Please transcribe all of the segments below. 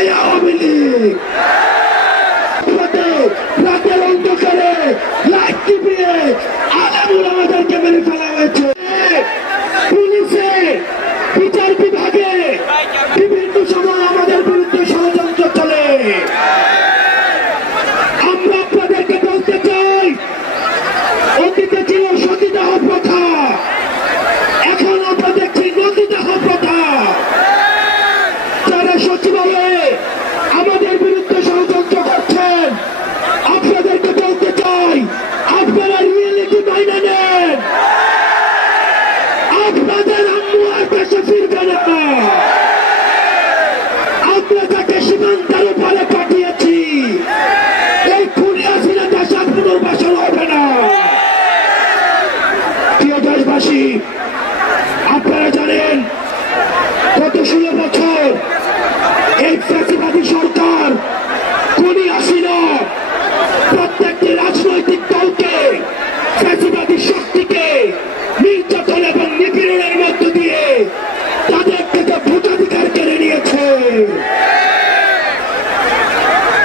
এই আওয়ামী লীগ রাতের অন্ধকারে লাইট টিপিয়ে আলেমুল আমাদেরকে মেরে ফেলা হয়েছে। পুলিশে বিচার বিভাগে বিভিন্ন সময় আমাদের বিরুদ্ধে ষড়যন্ত্র চলে। আমরা আপনাদেরকে বলতে চাই, অতীতে ছিল সতীদাহ প্রথা, এখন আমরা দেখছি নদীদাহ প্রথা। যারা সচিবালয়ে আমাদের বিরুদ্ধে ষড়যন্ত্র করছেন, আপনাদেরকে বলতে চাই, আপনারা রিয়েলিটি মাইনে নেন। আপনাদের আম্মু আর দেশে ফিরবে না। আমরা তাকে সীমান্তের উপরে পাঠিয়েছি, এই খুনি হাসিনা দেশে পুনর্বাসন হবে না। প্রিয় দেশবাসী, আপনারা জানেন গত 16 বছর এই ফ্যাসিবাদী সরকার খুনি হাসিনা প্রত্যেকটি রাজনৈতিক দলকে, ফ্যাসিবাদী শক্তিকে নির্যাতন এবং নিপীড়নের মধ্য দিয়ে তাদের থেকে ভোটাধিকার কেড়ে নিয়েছে।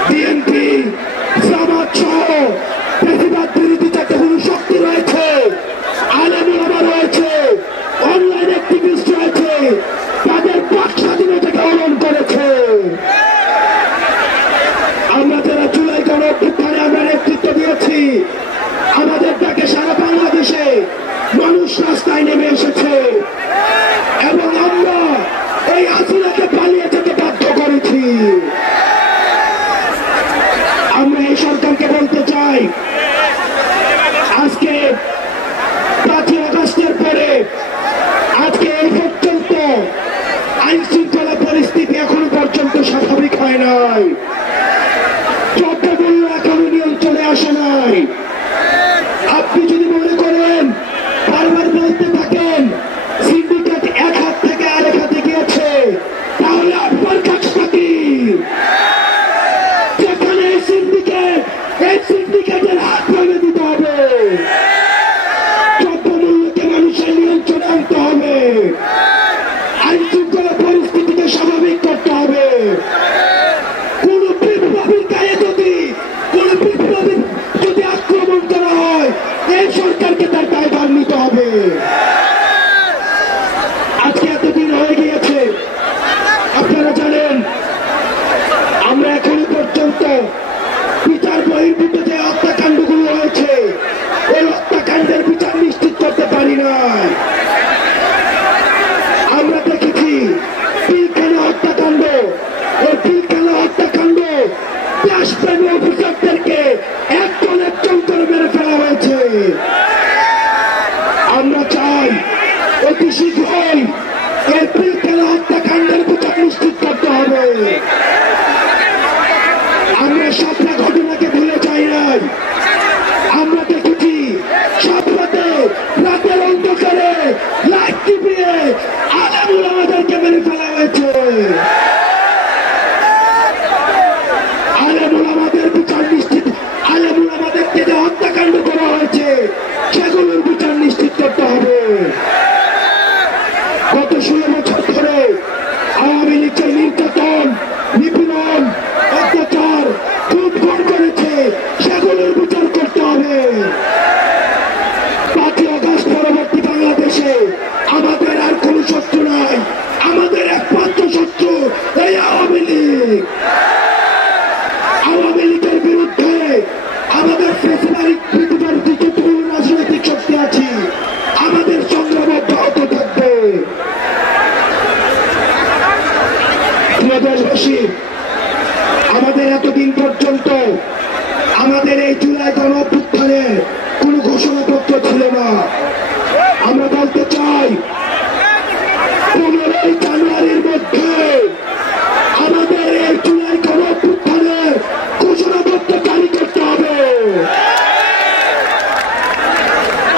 বিএনপি, জামাত সহ ফ্যাসিবাদ বিরোধী যতগুলো শক্তি রয়েছে, আলেমুল ওলামা রয়েছে, অনলাইন অ্যাক্টিভিস্ট রয়েছে, তাদের বাক স্বাধীনতাকে হরণ করেছে। আমরা যারা জুলাই গণঅভ্যুত্থানে আমরা নেতৃত্ব দিয়েছি, আমাদের ডাকে সারা বাংলাদেশে মানুষ রাস্তায় নেমে এসেছে এবং আমরা এই হাসিনাকে পালিয়ে যেতে বাধ্য করেছি। আমরা এই সরকারকে বলতে চাই, আজকে 5ই আগস্টের পরে আজকে এই পর্যন্ত আইন শৃঙ্খলা পরিস্থিতি এখনো পর্যন্ত স্বাভাবিক হয় নাই। দ্রব্যমূল্য এখনো নিয়ন্ত্রণে আসে নাই। আপনি যদি মনে করেন, বারবার বলতে থাকেন সিন্ডিকেট এক হাত থেকে আরেক হাতে গিয়েছে, তাহলে আপনার কাজটা কি? যেখানে এই সিন্ডিকেটের হাত ভেঙে দিতে হবে, দ্রব্যমূল্যকে মানুষের নিয়ন্ত্রণে আনতে হবে, আইন শৃঙ্খলা পরিস্থিতিকে স্বাভাবিক করতে হবে। কোন বিপ্লবীর গায়ে যদি আক্রমণ করা হয়, এই সরকারকে তার দায়ভার নিতে হবে। আজকে এতদিন হয়ে গিয়েছে, আপনারা জানেন আমরা এখনো পর্যন্ত বিচার বহির্ভূত যে হত্যাকাণ্ডগুলো হয়েছে, ওই হত্যাকাণ্ডের বিচার নিশ্চিত করতে পারি নাই। আমরা দেখেছি পিলখানা হত্যাকাণ্ড, ওই পিলখানা হত্যাকাণ্ড দেশপ্রেমী অফিসারদেরকে একজন করে মেরে ফেলা হয়েছে। আমরা চাই অতি শীঘ্রই এই পিলখানা হত্যাকাণ্ডের বিচার নিশ্চিত করতে হবে। আমরা সবটা ঘটনাকে ভুলে যাই নাই। আমরা দেখেছি রাতের অন্ধকারে লাইট টিপিয়ে আলেমুল আমাদেরকে মেরে ফেলা হয়েছে। আলেমুল আমাদের বিচার নিশ্চিত, আলেমুল আমাদেরকে যে হত্যাকাণ্ড করা হয়েছে সেগুলোর বিচার নিশ্চিত করতে হবে। গত 16 বছর ধরে আওয়ামী লীগের নির্যাতন, নিপীড়ন, অত্যাচার, খুব করেছে, সেগুলোর বিচার করতে হবে। 5ই আগস্ট পরবর্তী বাংলাদেশে আমাদের আর কোন শত্রু নাই, আমাদের একমাত্র শত্রু এই আওয়ামী লীগ। আওয়ামী লীগের বিরুদ্ধে আমাদের বিরোধী যতগুলো রাজনৈতিক শক্তি আছে, আমাদের সংগ্রাম অব্যাহত থাকবে। প্রিয় দেশবাসী, আমাদের এতদিন পর্যন্ত আমাদের এই জুলাই গণঅভ্যুত্থানের কোন ঘোষণাপত্র ছিল না। আমরা বলতে চাই 15ই জানুয়ারির মধ্যে আমাদের এই জুলাই গণঅভ্যুত্থানের ঘোষণাপত্র জারি করতে হবে।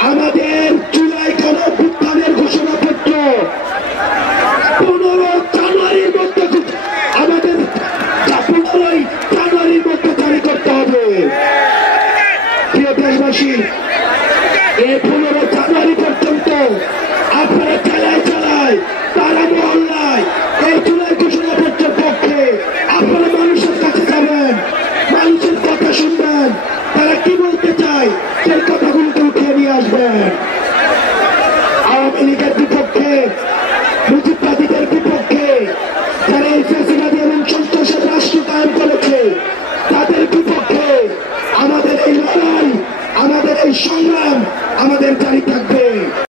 আমাদের জুলাই গণঅভ্যুত্থানের ঘোষণাপত্র 15 জানুয়ারির মধ্যে আমাদের 15ই জানুয়ারির মধ্যে জারি করতে হবে। প্রিয় দেশবাসী, এই 15 জানুয়ারি পর্যন্ত আপনারা চালায় তারা মহল্লায় এই জুলাই ঘোষণাপত্রের পক্ষে আপনারা টের